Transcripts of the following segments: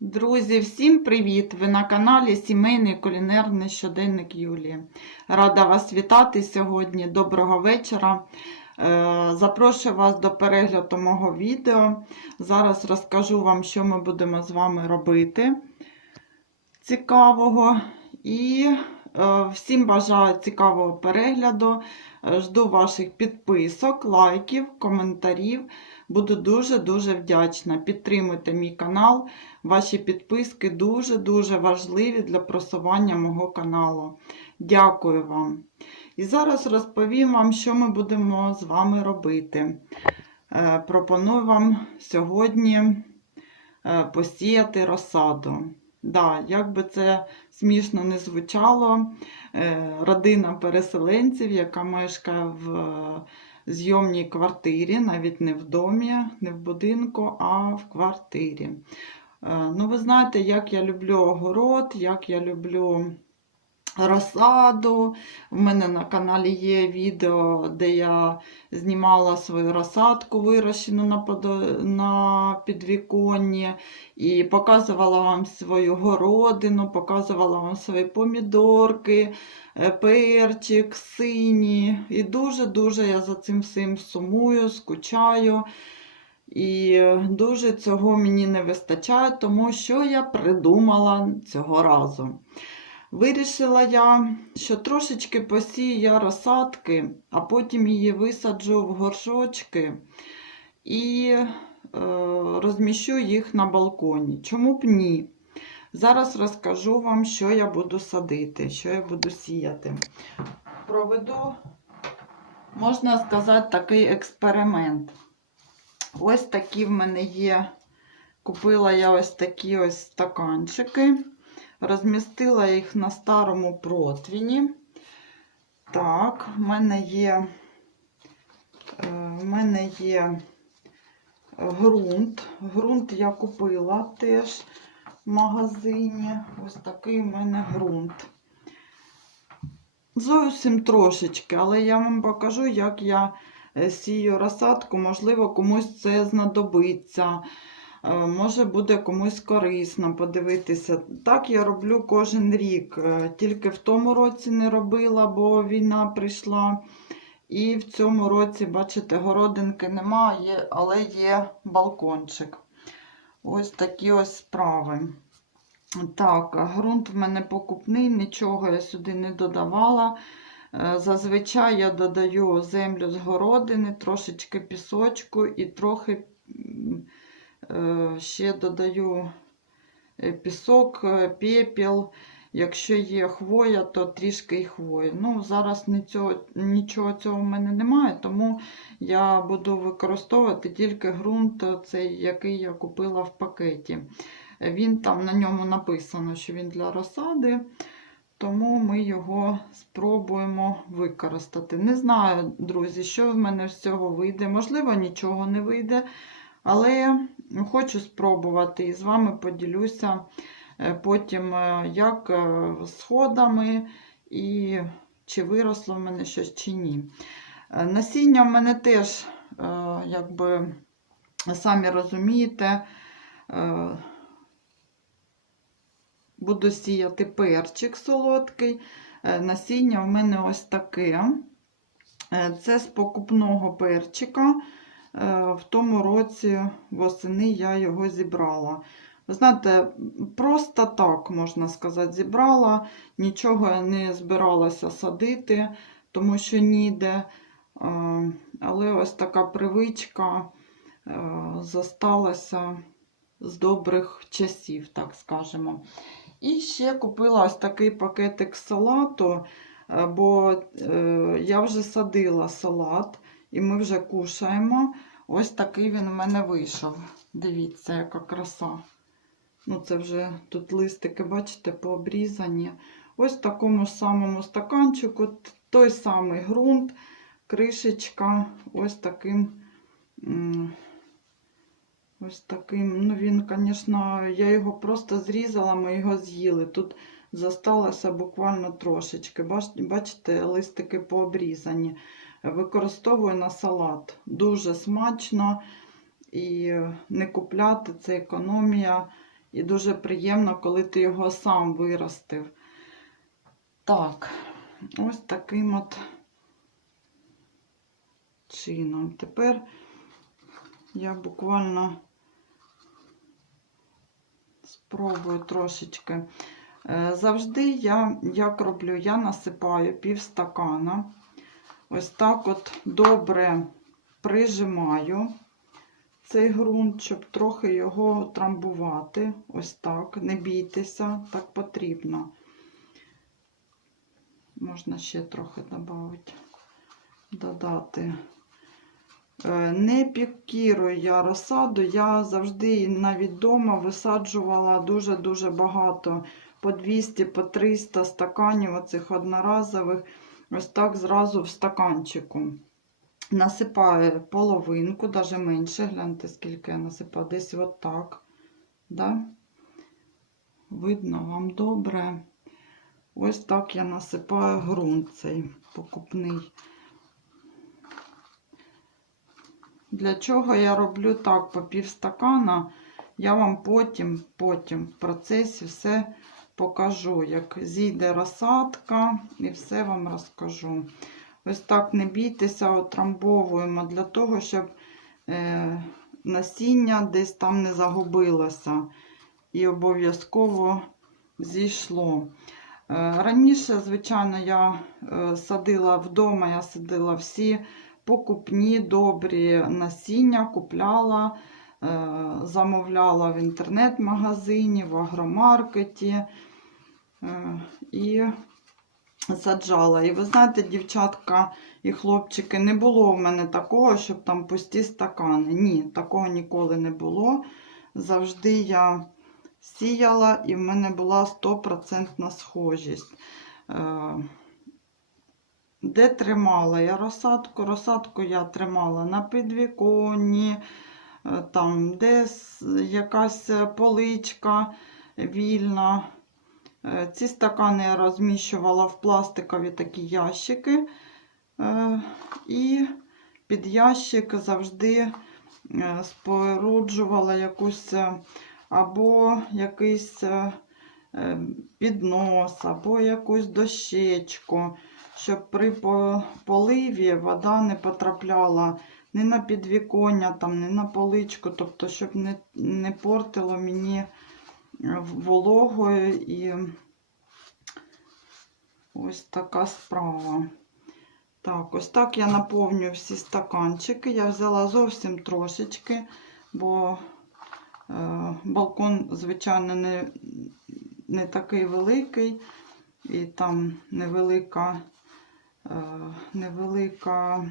Друзі, всім привіт! Ви на каналі Сімейний кулінарний щоденник Юлії. Рада вас вітати сьогодні. Доброго вечора. Е, Запрошую вас до перегляду мого відео. Зараз розкажу вам, що ми будемо з вами робити цікавого. І е, всім бажаю цікавого перегляду. Жду ваших підписок, лайків, коментарів. Буду дуже-дуже вдячна. Підтримуйте мій канал. Ваші підписки дуже-дуже важливі для просування мого каналу. Дякую вам. І зараз розповім вам, що ми будемо з вами робити. Е, Пропоную вам сьогодні е, посіяти розсаду. Да, як би це смішно не звучало, е, родина переселенців, яка мешкає в зйомній квартирі, навіть не в домі, не в будинку, а в квартирі. Е, Ну, ви знаєте, як я люблю огород, як я люблю розсаду. У мене на каналі є відео, де я знімала свою розсадку, вирощену на, подо- на підвіконні, і показувала вам свою городину, показувала вам свої помідорки, е, перчик, сині. І дуже-дуже я за цим всім сумую, скучаю. І дуже цього мені не вистачає, тому що я придумала цього разу. Вирішила я, що трошечки посію я розсадки, а потім її висаджу в горшочки і е, розміщу їх на балконі. Чому б ні? Зараз розкажу вам, що я буду садити, що я буду сіяти. Проведу, можна сказати, такий експеримент. Ось такі в мене є. Купила я ось такі ось стаканчики. Розмістила їх на старому противні. Так, в мене є, е, в мене є ґрунт. Ґрунт я купила теж в магазині. Ось такий в мене ґрунт. Зовсім трошечки, але я вам покажу, як я е, сію розсадку. Можливо, комусь це знадобиться. Е, Може буде комусь корисно подивитися. Так я роблю кожен рік. Е, Тільки в тому році не робила, бо війна прийшла. І в цьому році, бачите, городинки немає, але є балкончик. Ось такі ось справи. Так, ґрунт в мене покупний, нічого я сюди не додавала. Е, Зазвичай я додаю землю з городини, трошечки пісочку і трохи ще додаю е, пісок, е, пепіл. Якщо є хвоя, то трішки і хвої. Ну, зараз нічого, нічого цього в мене немає, тому я буду використовувати тільки ґрунт, цей, який я купила в пакеті. Він там на ньому написано, що він для розсади, тому ми його спробуємо використати. Не знаю, друзі, що в мене з цього вийде. Можливо, нічого не вийде, але хочу спробувати і з вами поділюся е, потім, е, як е, сходами і чи виросло в мене щось чи ні. Насіння в мене теж, якби, самі розумієте, буду сіяти перчик солодкий. Насіння в мене ось таке. Це з покупного перчика. Е, В тому році восени я його зібрала. Ви знаєте, просто так, можна сказати, зібрала. Нічого я не збиралася садити, тому що ніде. Е, Але ось така привичка е, зосталася з добрих часів, так скажемо. І ще купила ось такий пакетик салату, бо я вже садила салат, і ми вже кушаємо. Ось такий він у мене вийшов. Дивіться, яка краса. Ну, це вже тут листики, бачите, пообрізані. Ось в такому ж самому стаканчику, той самий ґрунт, кришечка, ось таким. Ось таким, ну він, звісно, я його просто зрізала, ми його з'їли. Тут зосталося буквально трошечки. Бачите, листики пообрізані. Використовую на салат. Дуже смачно і не купляти це економія. І дуже приємно, коли ти його сам виростив. Так, ось таким от чином. Тепер я буквально спробую трошечки. Е, Завжди я як роблю, я насипаю пів стакана. Ось так от добре прижимаю цей ґрунт, щоб трохи його трамбувати. Ось так. Не бійтеся, так потрібно. Можна ще трохи додати, додати. Е, Не пікірую я розсаду, я завжди навіть вдома висаджувала дуже-дуже багато, по 200, по 300 стаканів оцих одноразових, ось так зразу в стаканчику. Насипаю половинку, навіть менше, гляньте, скільки я насипаю, десь от так. Да? Видно вам добре. Ось так я насипаю ґрунт цей покупний. Для чого я роблю так по пів я вам потім, потім в процесі все покажу, як зійде розсадка і все вам розкажу. Ось так не бійтеся, отрамбовуємо для того, щоб е, насіння десь там не загубилося і обов'язково зійшло. Е, Раніше, звичайно, я е, садила вдома, я садила всі покупні добрі насіння, купляла, е, замовляла в інтернет-магазині, в агромаркеті і саджала. І ви знаєте, дівчатка і хлопчики, не було в мене такого, щоб там пусті стакани. Ні, такого ніколи не було. Завжди я сіяла, і в мене була 100% схожість. Е, Де тримала я розсадку? Розсадку я тримала на підвіконні, е, там десь якась поличка вільна. Е, Ці стакани я розміщувала в пластикові такі ящики. Е, І під ящик завжди е, споруджувала якусь або якийсь піднос, або якусь дощечку, щоб при поливі вода не потрапляла ні на підвіконня, там, ні на поличку, тобто, щоб не, не портило мені вологою і ось така справа. Так, ось так я наповнюю всі стаканчики. Я взяла зовсім трошечки, бо е, балкон, звичайно, не, не такий великий, і там невелика, е, невелика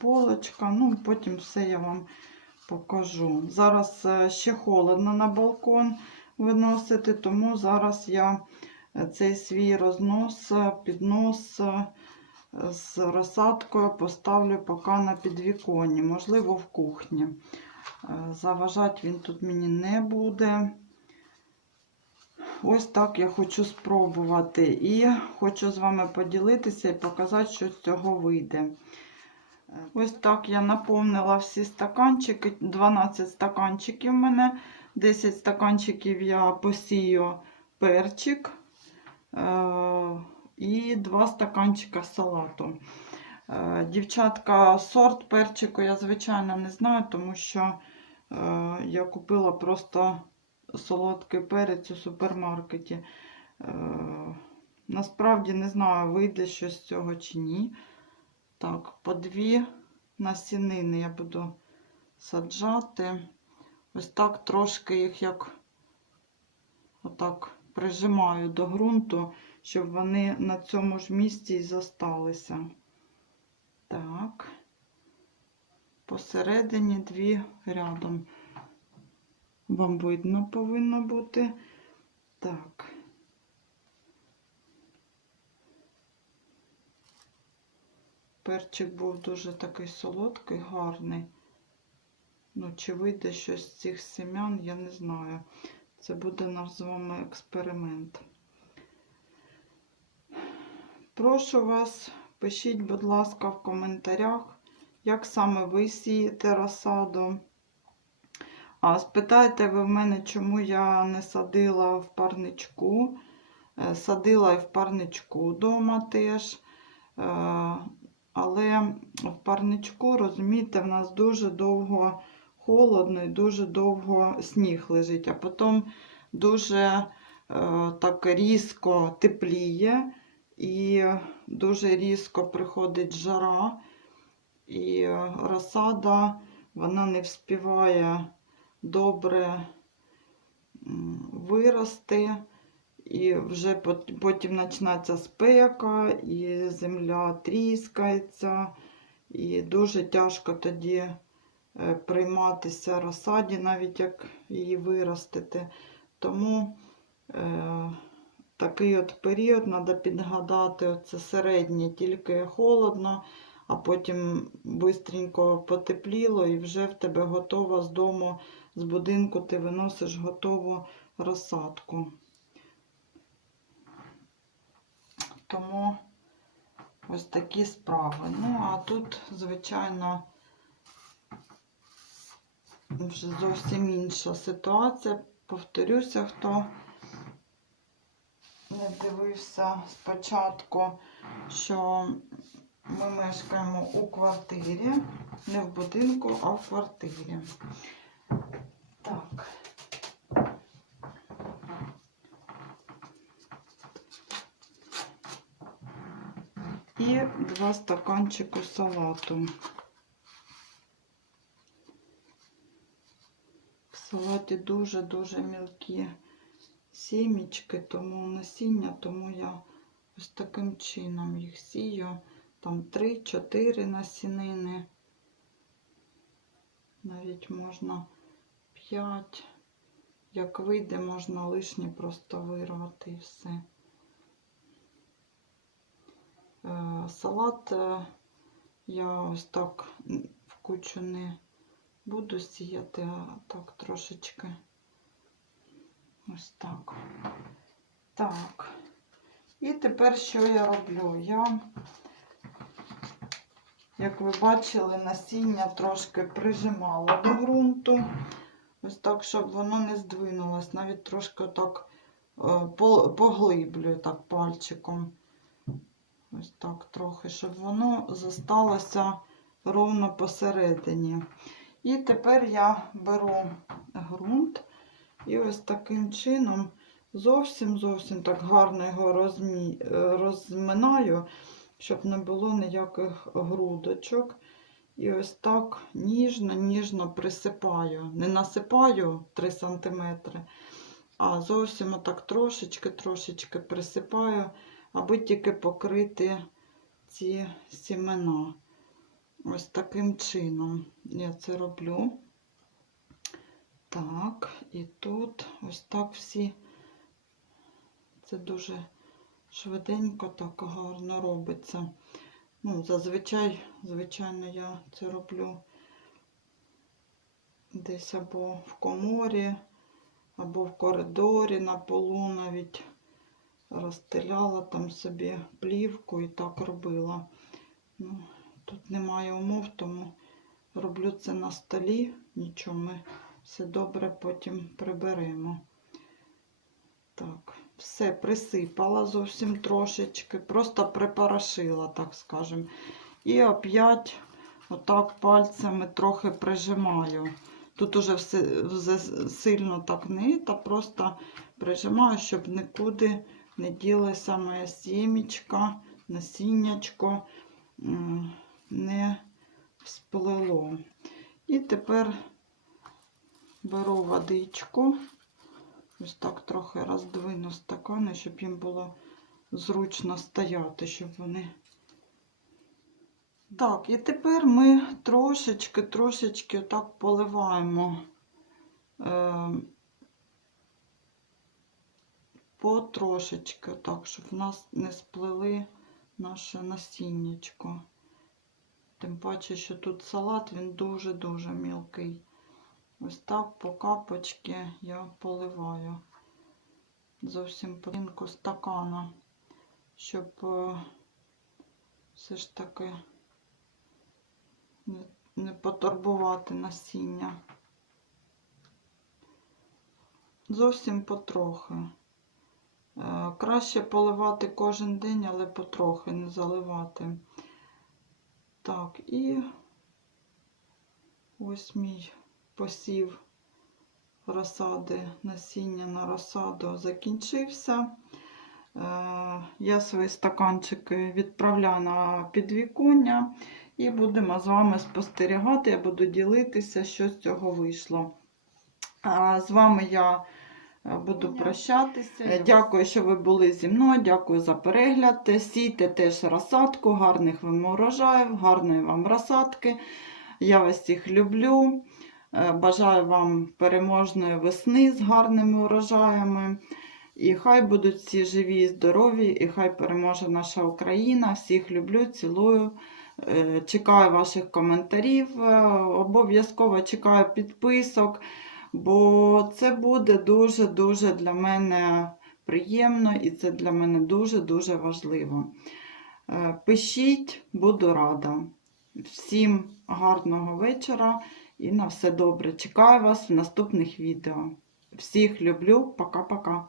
полочка. Ну, потім все я вам покажу. Зараз е, ще холодно на балкон виносити, тому зараз я е, цей свій рознос, е, піднос е, з розсадкою поставлю поки на підвіконні, можливо, в кухні. Заважати він тут мені не буде. Ось так я хочу спробувати. І хочу з вами поділитися і показати, що з цього вийде. Ось так я наповнила всі стаканчики. 12 стаканчиків в мене. 10 стаканчиків я посію перчик. Е, І 2 стаканчика салату. Е, Дівчатка, сорт перчику я, звичайно, не знаю, тому що е, я купила просто солодкий перець у супермаркеті. Насправді не знаю, вийде щось з цього чи ні. Так, по дві насінини я буду саджати. Ось так трошки їх як отак прижимаю до ґрунту, щоб вони на цьому ж місці і зосталися. Так, посередині дві рядом. Вам видно повинно бути. Так. Перчик був дуже такий солодкий, гарний. Ну, чи вийде щось з цих семян, я не знаю. Це буде наш з вами експеримент. Прошу вас, пишіть, будь ласка, в коментарях, як саме ви сієте розсаду. А спитаєте ви в мене, чому я не садила в парничку? Е, Садила і в парничку вдома теж. Е, Але в парничку, розумієте, в нас дуже довго холодно і дуже довго сніг лежить, а потім дуже е, так різко тепліє і дуже різко приходить жара, і е, розсада вона не вспіває добре вирости. І вже потім починається спека, і земля тріскається, і дуже тяжко тоді прийматися розсаді, навіть як її виростити. Тому е, такий от період треба підгадати, оце середнє, тільки холодно, а потім швидко потепліло, і вже в тебе готова з дому, з будинку ти виносиш готову розсадку. Тому ось такі справи. Ну, а тут, звичайно, вже зовсім інша ситуація. Повторюся, хто не дивився спочатку, що ми мешкаємо у квартирі, не в будинку, а в квартирі. Так. І два стаканчики салату. Салаті дуже-дуже мілкі сімічки, тому насіння, тому я ось таким чином їх сію. Там 3-4 насінини. Навіть можна 5. Як вийде, можна лишнє просто вирвати і все. Е, Салат е, я ось так в кучу не буду сіяти, так трошечки ось так. Так. І тепер що я роблю? Я, як ви бачили, насіння трошки прижимала до ґрунту. Ось так, щоб воно не здвинулось. Навіть трошки так поглиблюю так пальчиком. Ось так трохи, щоб воно зосталося ровно посередині. І тепер я беру ґрунт і ось таким чином зовсім зовсім так гарно його розмі... розминаю, щоб не було ніяких грудочок. І ось так ніжно-ніжно присипаю. Не насипаю 3 см, а зовсім отак трошечки-трошечки присипаю аби тільки покрити ці сімена. Ось таким чином я це роблю. Так, і тут ось так всі. Це дуже швиденько, так гарно робиться. Ну, зазвичай, звичайно, я це роблю десь або в коморі, або в коридорі на полу навіть розстеляла там собі плівку і так робила. Ну, тут немає умов, тому роблю це на столі. Нічого, ми все добре потім приберемо. Так, все присипала зовсім трошечки, просто припорошила, так скажемо. І опять отак пальцями трохи прижимаю. Тут уже все, все сильно так не, та просто прижимаю, щоб нікуди не ділася моя сімічка, насіннячко не сплело. І тепер беру водичку, ось так трохи роздвину стакани, щоб їм було зручно стояти, щоб вони. Так, і тепер ми трошечки, трошечки так поливаємо. Е, потрошечки, так, щоб в нас не сплели наше насіннячко. Тим паче, що тут салат, він дуже-дуже мілкий. Ось так по капочки я поливаю зовсім половинку стакана, щоб е, все ж таки не, не потурбувати насіння. зовсім потрохи. Е, Краще поливати кожен день, але потрохи не заливати. Так, і ось мій посів розсади, насіння на розсаду закінчився. Е, Я свої стаканчики відправляю на підвіконня і будемо з вами спостерігати. Я буду ділитися, що з цього вийшло. З вами я буду прощатися. Е, Дякую, що ви були зі мною. Дякую за перегляд. Сійте теж розсадку, гарних вам урожаїв, гарної вам розсадки. Я вас всіх люблю. Е, Бажаю вам переможної весни з гарними урожаями. І хай будуть всі живі і здорові, і хай переможе наша Україна. Всіх люблю, цілую. Е, Чекаю ваших коментарів. е, Обов'язково чекаю підписок, бо це буде дуже-дуже для мене приємно і це для мене дуже-дуже важливо. Е, Пишіть, буду рада. Всім гарного вечора і на все добре. Чекаю вас в наступних відео. Всіх люблю, пока-пока.